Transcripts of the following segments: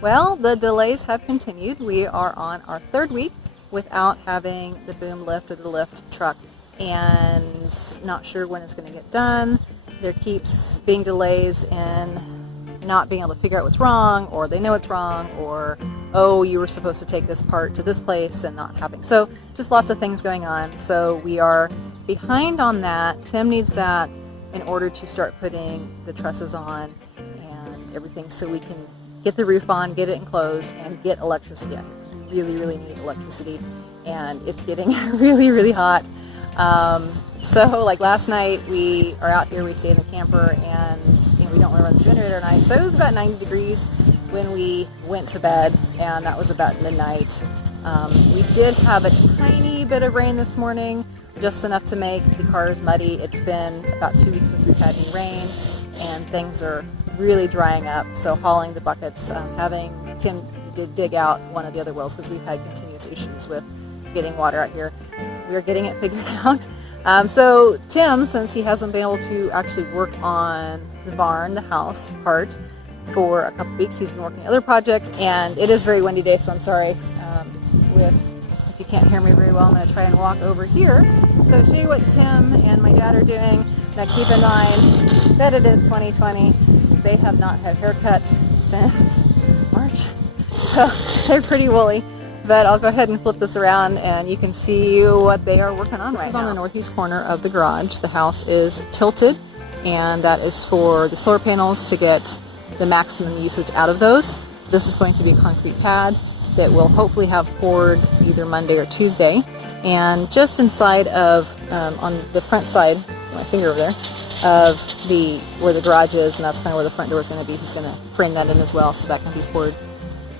Well, the delays have continued. We are on our third week without having the boom lift or the lift truck, and not sure when it's going to get done. There keeps being delays in not being able to figure out what's wrong, or they know it's wrong, or oh, you were supposed to take this part to this place and not having. So just lots of things going on. So we are behind on that. Tim needs that in order to start putting the trusses on and everything, so we can get the roof on, get it enclosed, and get electricity. I really, really need electricity, and it's getting really, really hot. So like last night, we are out here, we stay in the camper, and we don't want to run the generator at night. So it was about 90 degrees when we went to bed, and that was about midnight. We did have a tiny bit of rain this morning, just enough to make the cars muddy. It's been about 2 weeks since we've had any rain, and things are really drying up. So hauling the buckets, having Tim dig out one of the other wells, because we've had continuous issues with getting water out here. We're getting it figured out. So Tim, since he hasn't been able to actually work on the barn, the house part, for a couple weeks, he's been working on other projects, and it is a very windy day, so I'm sorry if you can't hear me very well. I'm going to try and walk over here so show you what Tim and my dad are doing. Now keep in mind that it is 2020. They have not had haircuts since March, so they're pretty woolly. But I'll go ahead and flip this around and you can see what they are working on right now. This is on the northeast corner of the garage. The house is tilted, and that is for the solar panels to get the maximum usage out of those. This is going to be a concrete pad that we'll hopefully have poured either Monday or Tuesday. And just inside of, on the front side, my finger over there, of where the garage is, and that's kind of where the front door is going to be, he's going to frame that in as well, so that can be poured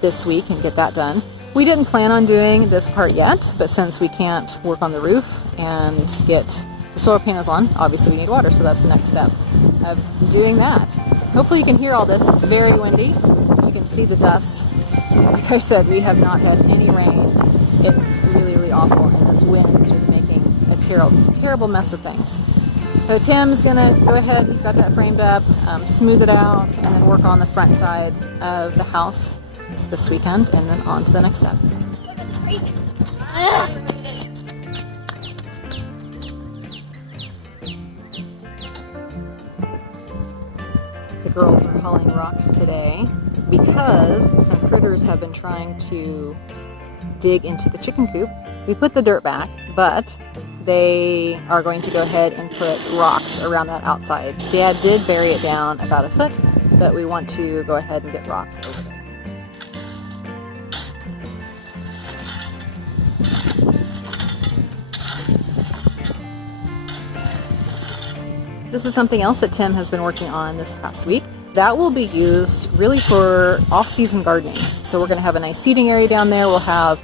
this week and get that done. We didn't plan on doing this part yet, but since we can't work on the roof and get the solar panels on, obviously we need water, so that's the next step of doing that. Hopefully you can hear all this. It's very windy. You can see the dust. Like I said, we have not had any rain. It's really, really awful, and this wind is just making a terrible mess of things. So Tim's gonna go ahead, he's got that framed up, smooth it out, and then work on the front side of the house this weekend, and then on to the next step. The girls are hauling rocks today because some critters have been trying to dig into the chicken coop. We put the dirt back, but they are going to go ahead and put rocks around that outside. Dad did bury it down about a foot, but we want to go ahead and get rocks over there. This is something else that Tim has been working on this past week. That will be used really for off-season gardening. So we're going to have a nice seating area down there. We'll have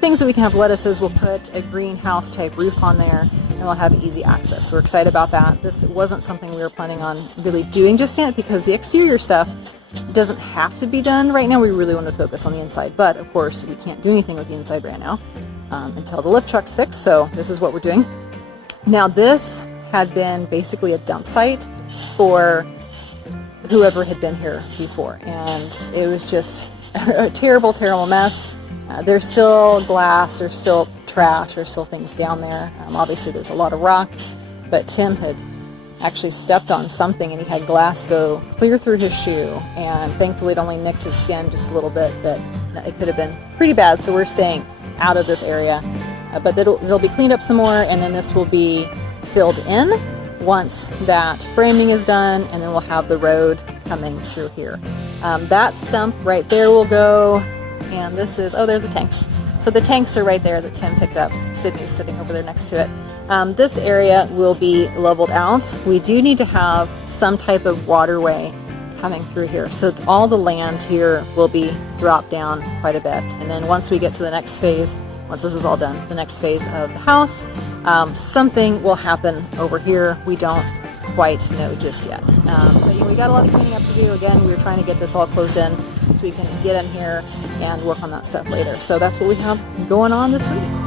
things that we can have lettuces. We'll put a greenhouse type roof on there, and we'll have easy access. We're excited about that. This wasn't something we were planning on really doing just yet, because the exterior stuff doesn't have to be done right now. We really want to focus on the inside, but of course we can't do anything with the inside right now until the lift truck's fixed. So this is what we're doing. Now this had been basically a dump site for whoever had been here before, and it was just a terrible mess. There's still glass, there's still trash, there's still things down there. Obviously there's a lot of rock, but Tim had actually stepped on something and he had glass go clear through his shoe, and thankfully it only nicked his skin just a little bit, but it could have been pretty bad, so we're staying out of this area. But it'll be cleaned up some more, and then this will be filled in once that framing is done, and then we'll have the road coming through here. That stump right there will go, and this is, oh, there's the tanks. So the tanks are right there that Tim picked up. Sydney's sitting over there next to it. This area will be leveled out. We do need to have some type of waterway coming through here. So all the land here will be dropped down quite a bit. And then once we get to the next phase, once this is all done, the next phase of the house, something will happen over here. We don't quite know just yet. But we got a lot of cleaning up to do. Again, we were trying to get this all closed in so we can get in here and work on that stuff later. So that's what we have going on this week.